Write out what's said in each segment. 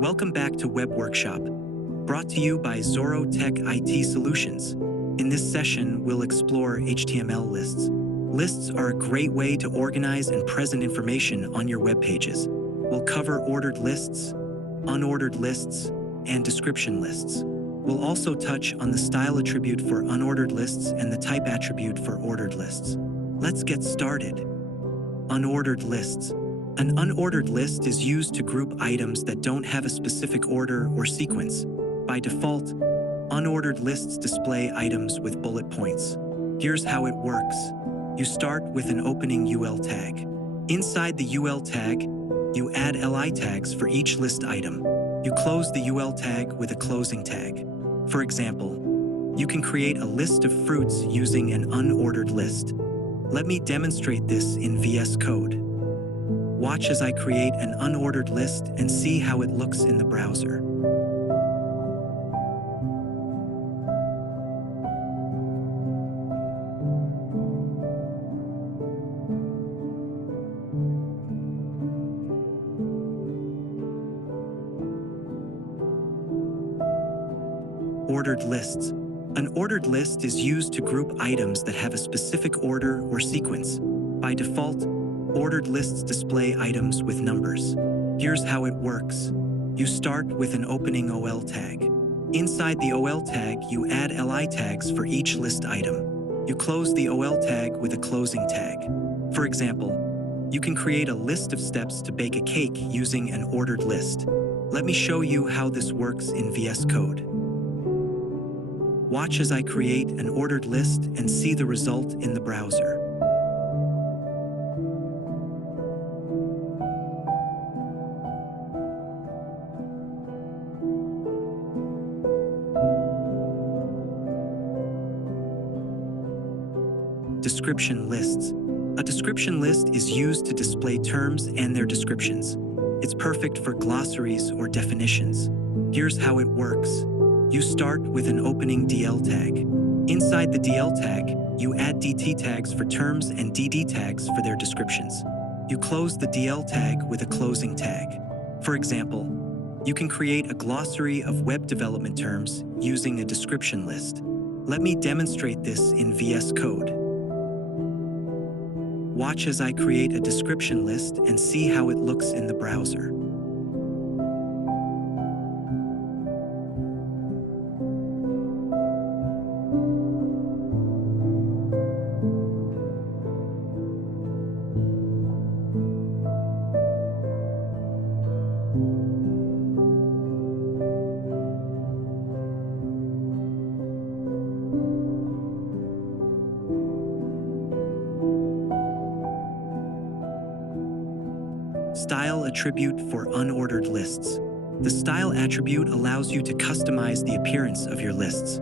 Welcome back to Web Workshop, brought to you by Zorrow Tech IT Solutions. In this session, we'll explore HTML lists. Lists are a great way to organize and present information on your web pages. We'll cover ordered lists, unordered lists, and description lists. We'll also touch on the style attribute for unordered lists and the type attribute for ordered lists. Let's get started. Unordered lists. An unordered list is used to group items that don't have a specific order or sequence. By default, unordered lists display items with bullet points. Here's how it works. You start with an opening UL tag. Inside the UL tag, you add li tags for each list item. You close the UL tag with a closing tag. For example, you can create a list of fruits using an unordered list. Let me demonstrate this in VS Code. Watch as I create an unordered list and see how it looks in the browser. Ordered lists. An ordered list is used to group items that have a specific order or sequence. By default, ordered lists display items with numbers. Here's how it works. You start with an opening OL tag. Inside the OL tag, you add li tags for each list item. You close the OL tag with a closing tag. For example, you can create a list of steps to bake a cake using an ordered list. Let me show you how this works in VS Code. Watch as I create an ordered list and see the result in the browser. Description lists. A description list is used to display terms and their descriptions. It's perfect for glossaries or definitions. Here's how it works. You start with an opening DL tag. Inside the DL tag, you add DT tags for terms and DD tags for their descriptions. You close the DL tag with a closing tag. For example, you can create a glossary of web development terms using a description list. Let me demonstrate this in VS Code. Watch as I create a description list and see how it looks in the browser. Style attribute for unordered lists. The style attribute allows you to customize the appearance of your lists.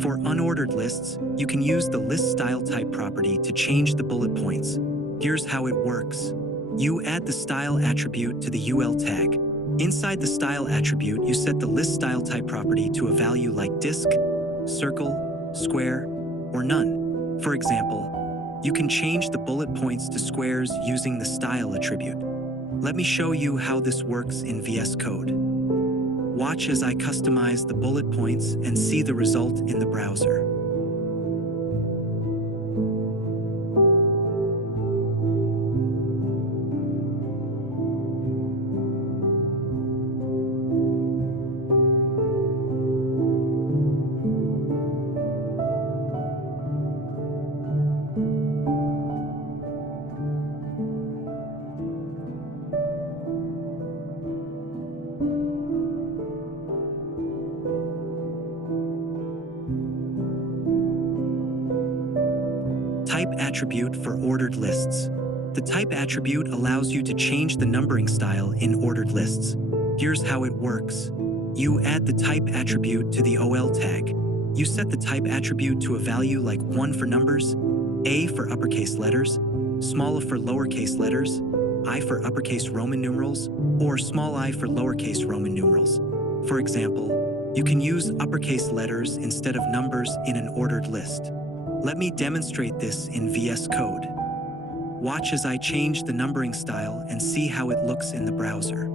For unordered lists, you can use the list style type property to change the bullet points. Here's how it works. You add the style attribute to the UL tag. Inside the style attribute, you set the list style type property to a value like disk, circle, square, or none. For example, you can change the bullet points to squares using the style attribute. Let me show you how this works in VS Code. Watch as I customize the bullet points and see the result in the browser. Type attribute for ordered lists. The type attribute allows you to change the numbering style in ordered lists. Here's how it works. You add the type attribute to the OL tag. You set the type attribute to a value like 1 for numbers, A for uppercase letters, small for lowercase letters, I for uppercase Roman numerals, or small I for lowercase Roman numerals. For example, you can use uppercase letters instead of numbers in an ordered list. Let me demonstrate this in VS Code. Watch as I change the numbering style and see how it looks in the browser.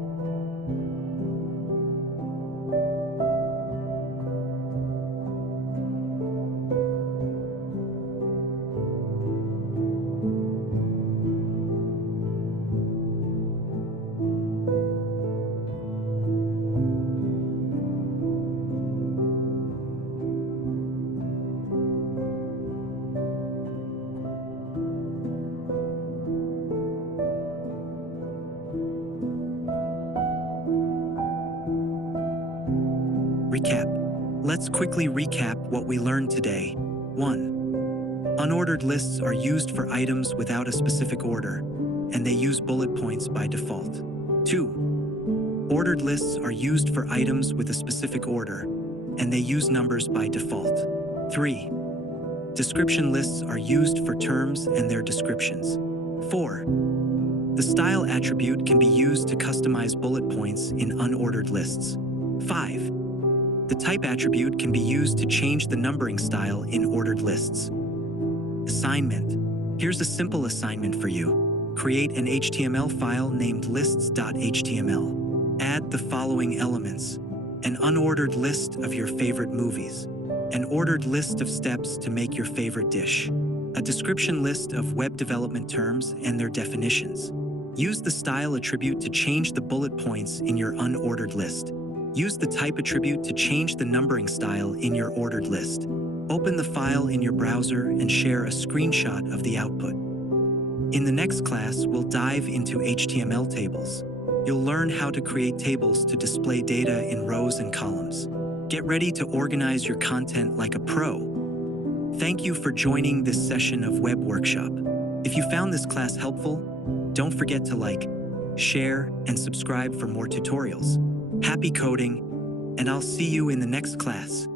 Recap. Let's quickly recap what we learned today. 1. Unordered lists are used for items without a specific order, and they use bullet points by default. 2. Ordered lists are used for items with a specific order, and they use numbers by default. 3. Description lists are used for terms and their descriptions. 4. The style attribute can be used to customize bullet points in unordered lists. 5. The type attribute can be used to change the numbering style in ordered lists. Assignment. Here's a simple assignment for you. Create an HTML file named lists.html. Add the following elements: an unordered list of your favorite movies, an ordered list of steps to make your favorite dish, a description list of web development terms and their definitions. Use the style attribute to change the bullet points in your unordered list. Use the type attribute to change the numbering style in your ordered list. Open the file in your browser and share a screenshot of the output. In the next class, we'll dive into HTML tables. You'll learn how to create tables to display data in rows and columns. Get ready to organize your content like a pro. Thank you for joining this session of Web Workshop. If you found this class helpful, don't forget to like, share, and subscribe for more tutorials. Happy coding, and I'll see you in the next class.